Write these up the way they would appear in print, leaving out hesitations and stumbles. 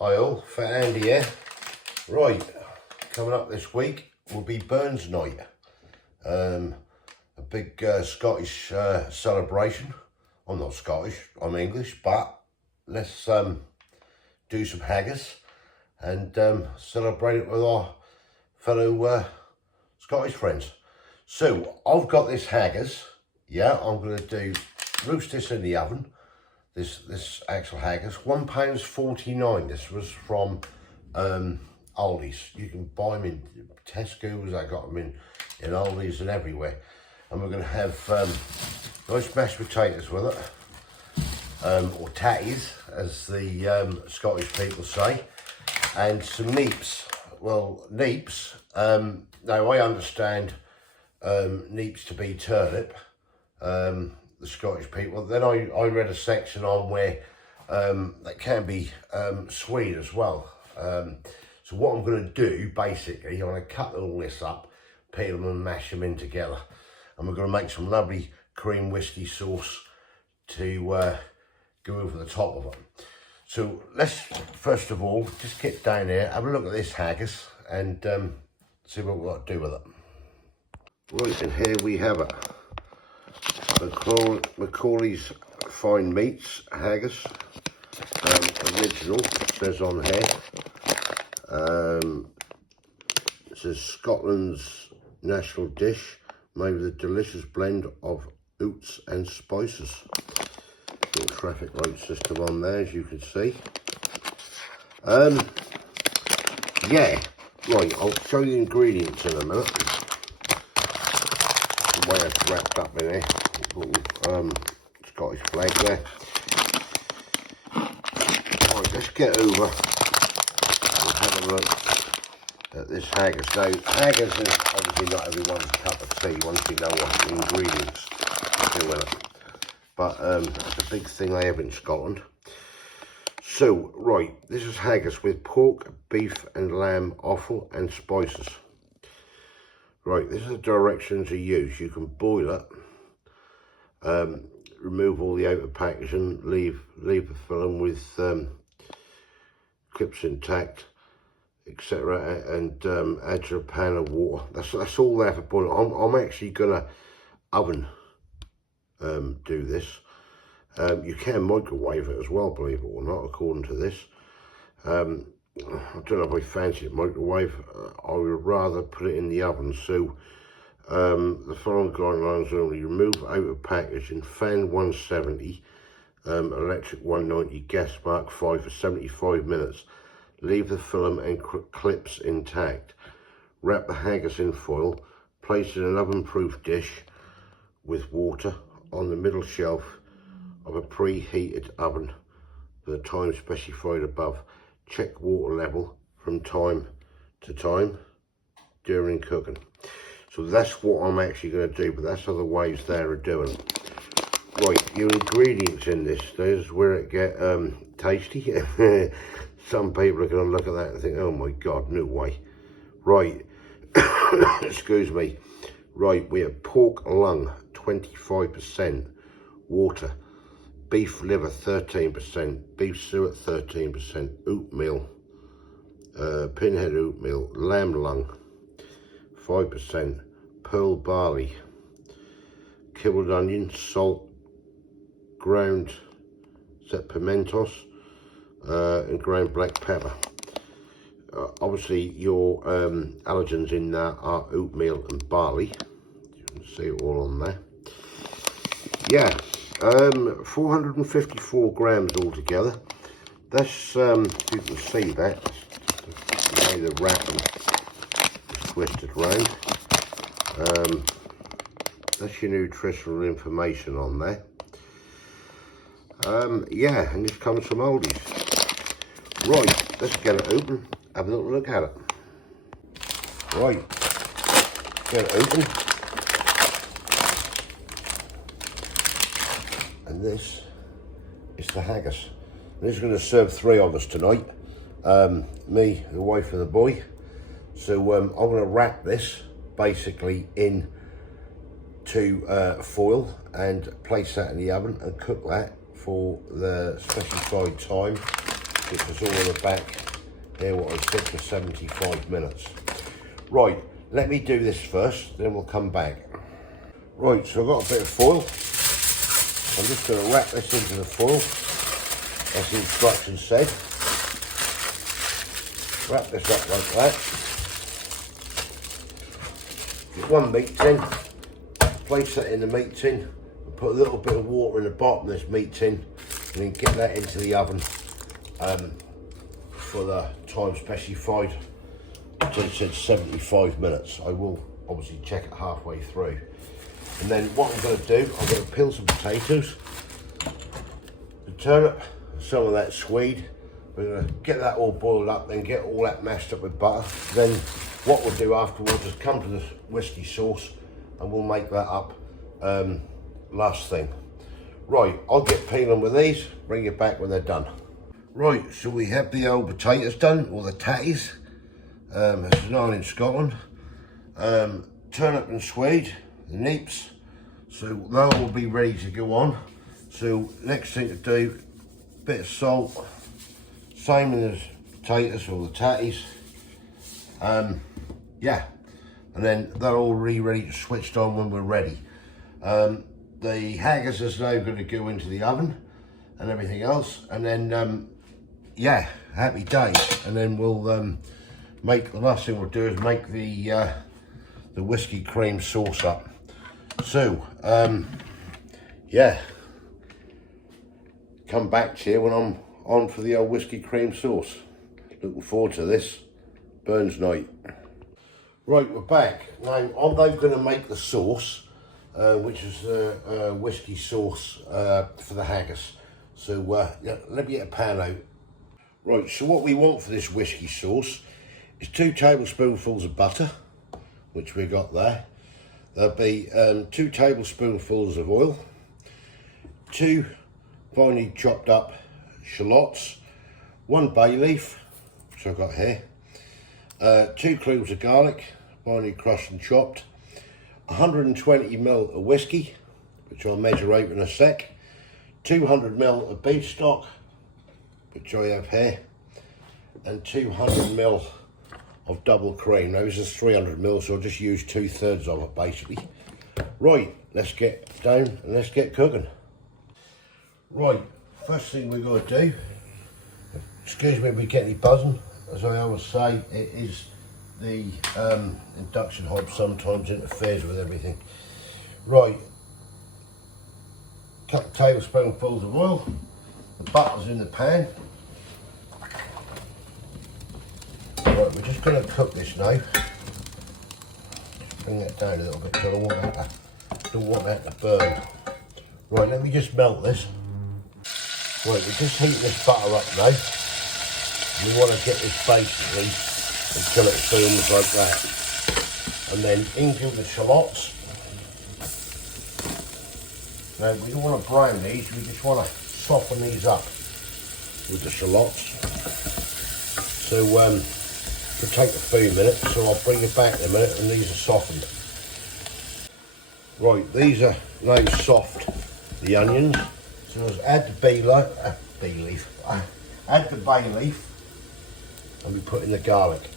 Hi all, Fat Andy here. Right, coming up this week will be Burns Night. A big Scottish celebration. I'm not Scottish, I'm English, but let's do some haggis and celebrate it with our fellow Scottish friends. So, I've got this haggis. Yeah, I'm going to roast this in the oven. This actual haggis, £1.49. This was from Aldi's. You can buy them in Tesco's. I got them in Aldi's and everywhere. And we're going to have nice mashed potatoes with it, or tatties, as the Scottish people say, and some neeps. Well, neeps. Now I understand neeps to be turnip. The Scottish people. Then I read a section on where that can be sweet as well. So what I'm going to do, basically, I'm going to cut all this up, peel them and mash them in together. And we're going to make some lovely cream whiskey sauce to go over the top of them. So let's, first of all, just get down here, have a look at this haggis and see what we've got to do with it. Right, and here we have it. Macaulay's Fine Meats Haggis, original, it says on here. It says Scotland's national dish, made with a delicious blend of oats and spices. Little traffic light system on there, as you can see. Yeah, right, I'll show you the ingredients in a minute. The way it's wrapped up in here. Little Scottish flag there. Right, let's get over and have a look at this haggis. Now, haggis is obviously not everyone's cup of tea once you know what the ingredients do in it. But it's a big thing they have in Scotland. So, right, this is haggis with pork, beef and lamb offal and spices. Right, this is the directions you use. You can boil it. Remove all the outer packaging, leave the film with clips intact, etc., and add to a pan of water. That's all there for boiling. I'm actually gonna oven do this. You can microwave it as well, believe it or not, according to this. I don't know if I fancy it microwave. I would rather put it in the oven. So the following guidelines only: remove outer packaging, fan 170, electric 190, gas mark 5 for 75 minutes. Leave the film and clips intact. Wrap the haggis in foil. Place it in an oven-proof dish with water on the middle shelf of a preheated oven for the time specified above. Check water level from time to time during cooking. So that's what I'm actually going to do, but that's other ways there of doing it. Right, your ingredients in this, there's where it get tasty. Some people are going to look at that and think, oh my God, no way. Right, excuse me. Right, we have pork lung, 25%, water, beef liver, 13%, beef suet, 13%, oatmeal, pinhead oatmeal, lamb lung, 5%, pearl barley, kibbled onion, salt, ground pimentos, and ground black pepper. Obviously your allergens in there are oatmeal and barley. You can see it all on there. Yeah, 454 grams altogether. That's, you can see that, the way the wrapping is twisted round. That's your nutritional information on there. Yeah, and this comes from Aldi's. Right, let's get it open, have a little look at it. Right, get it open. And this is the haggis. This is going to serve 3 of us tonight. Me, the wife and the boy. So I'm going to wrap this basically in to foil and place that in the oven and cook that for the specified time which is all on the back here, what I said, for 75 minutes. Right, let me do this first, then we'll come back. Right, so I've got a bit of foil. I'm just going to wrap this into the foil, as the instructions said. Wrap this up like that. Get one meat tin, place that in the meat tin, and put a little bit of water in the bottom of this meat tin, and then get that into the oven for the time specified. So it said 75 minutes. I will obviously check it halfway through. And then what I'm going to do, I'm going to peel some potatoes, the turnip, some of that swede. We're going to get that all boiled up, then get all that mashed up with butter. Then what we'll do afterwards is come to the whiskey sauce and we'll make that up last thing. Right, I'll get peeling with these, bring it back when they're done. Right, so we have the old potatoes done, or the tatties, as known in Scotland. Turnip and swede, the neeps, so that will be ready to go on. So next thing to do, bit of salt, same as potatoes or the tatties. Yeah, and then they're all really ready to switch on when we're ready. The haggis is now going to go into the oven and everything else, and then yeah, happy days. And then we'll make, the last thing we'll do is make the whiskey cream sauce up. So yeah, come back to you when I'm on for the old whiskey cream sauce. Looking forward to this. Burns night. Right, we're back. Now I'm now going to make the sauce, which is the whiskey sauce for the haggis. So yeah, let me get a pan out. Right, so what we want for this whiskey sauce is 2 tablespoonfuls of butter, which we got there. There'll be 2 tablespoonfuls of oil, 2 finely chopped up shallots, 1 bay leaf, which I've got here, 2 cloves of garlic, finely crushed and chopped, 120 ml of whiskey, which I'll measure out in a sec, 200 ml of beef stock, which I have here, and 200 ml of double cream. Now this is 300 ml, so I'll just use 2/3 of it basically. Right, let's get down and let's get cooking. Right, first thing we're going to do, excuse me if we get any buzzing, as I always say, it is the induction hob sometimes interferes with everything. Right, a couple of tablespoonfuls of oil, the butter's in the pan. Right, we're just going to cook this now. Just bring that down a little bit because I don't want that to burn. Right, let me just melt this. Right, we're just heating this butter up now. We want to get this basically until it firms like that. And then into the shallots. Now we don't want to brown these, we just want to soften these up with the shallots. So it'll take a few minutes, so I'll bring it back in a minute and these are softened. Right, these are now soft, the onions. So let's add the add the bay leaf, and we put in the garlic.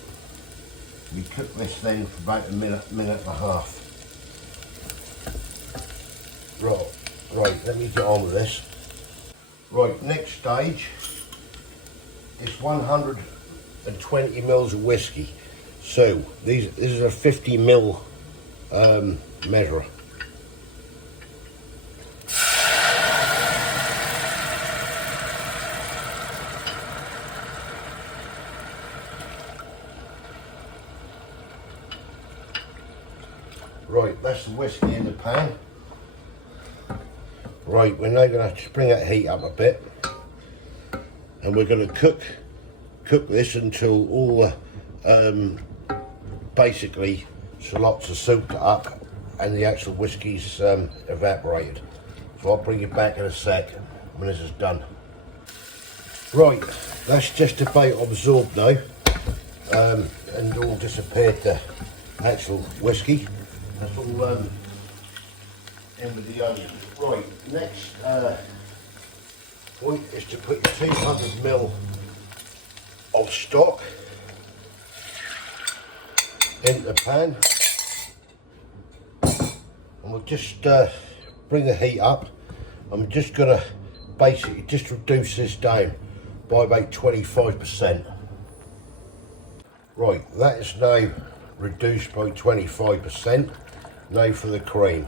We cook this then for about a minute and a half. Right, let me get on with this. Right, next stage is 120 mils of whiskey. So this is a 50 ml measure. Right, that's the whiskey in the pan. Right, we're now going to bring that heat up a bit, and we're going to cook this until all the basically shallots are soaked up and the actual whiskey's evaporated. So I'll bring you back in a sec when this is done. Right, that's just about absorbed now, and all disappeared, the actual whiskey. That's all in with the onions. Right, next point is to put 200 ml bottle stock into the pan, and we'll just bring the heat up. I'm just going to basically just reduce this down by about 25%. Right, that is now reduced by 25%. Now for the cream.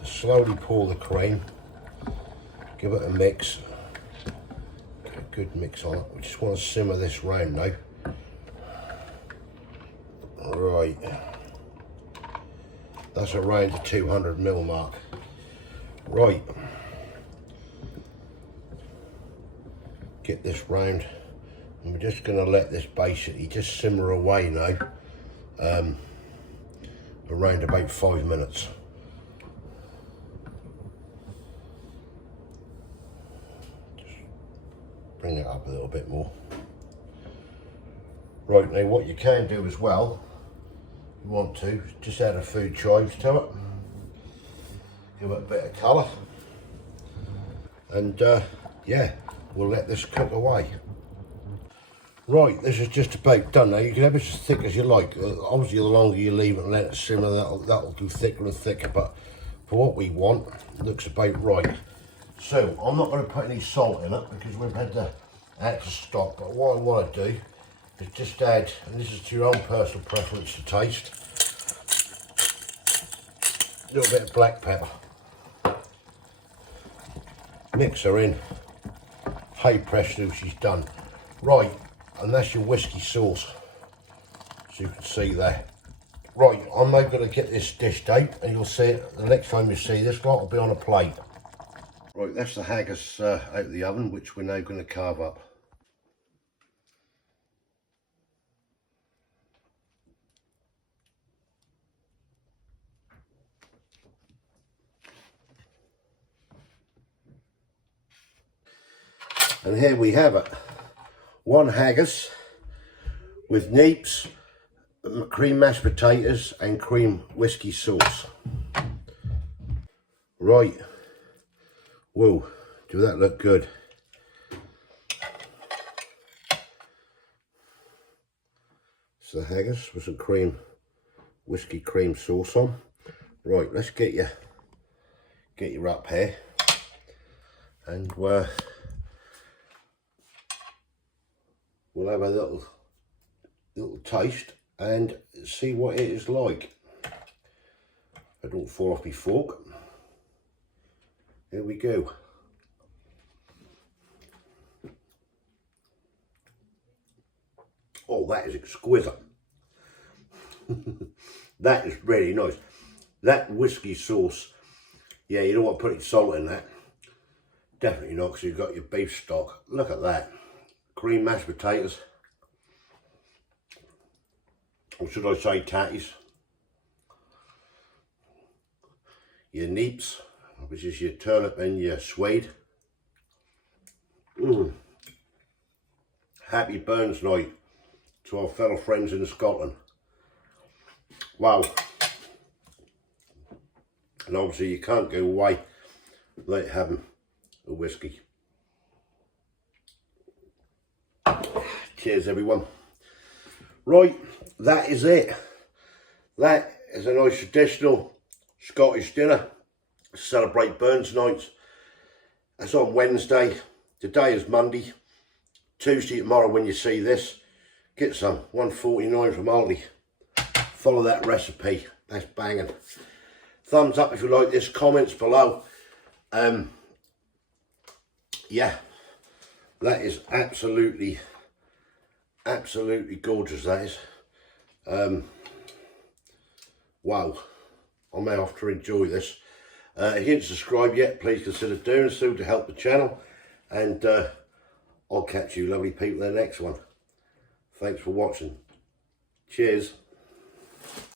Just slowly pour the cream, give it a mix, get a good mix on it. We just want to simmer this round now. Right, that's around the 200 ml mark. Right, get this round, and we're just going to let this basically just simmer away now, around about 5 minutes. Just bring it up a little bit more. Right, now what you can do as well, if you want to, just add a few chives to it, give it a bit of colour, and yeah, we'll let this cook away. Right, this is just about done now. You can have it as thick as you like. Obviously, the longer you leave it and let it simmer, that'll do thicker and thicker, but for what we want, it looks about right. So, I'm not going to put any salt in it because we've had to add to stock, but what I want to do is just add, and this is to your own personal preference to taste, a little bit of black pepper. Mix her in. Hey presto, she's done. Right, and that's your whiskey sauce, as you can see there. Right, I'm now going to get this dished out, and you'll see it the next time you see this lot will be on a plate. Right, that's the haggis out of the oven, which we're now going to carve up. And here we have it, one haggis with neeps, cream mashed potatoes and cream whiskey sauce. Right, whoa, do that look good? So the haggis with some whiskey cream sauce on. Right, let's get you up here, and we'll have a little taste and see what it is like. I don't fall off my fork. Here we go. Oh, that is exquisite. That is really nice. That whiskey sauce, yeah, you don't want to put any salt in that. Definitely not, because you've got your beef stock. Look at that. Cream mashed potatoes. Or should I say tatties? Your neeps, which is your turnip and your swede. Happy Burns night to our fellow friends in Scotland. Wow. And obviously you can't go away without having a whiskey. Cheers everyone. Right, that is it. That is a nice traditional Scottish dinner to celebrate Burns nights. That's on Wednesday. Today is Monday. Tuesday tomorrow when you see this, get some, £1.49 from Aldi. Follow that recipe, that's banging. Thumbs up if you like this, comments below. Yeah, that is absolutely gorgeous, that is. Wow, I may have to enjoy this. If you didn't subscribe yet, please consider doing so to help the channel, and I'll catch you lovely people in the next one. Thanks for watching. Cheers.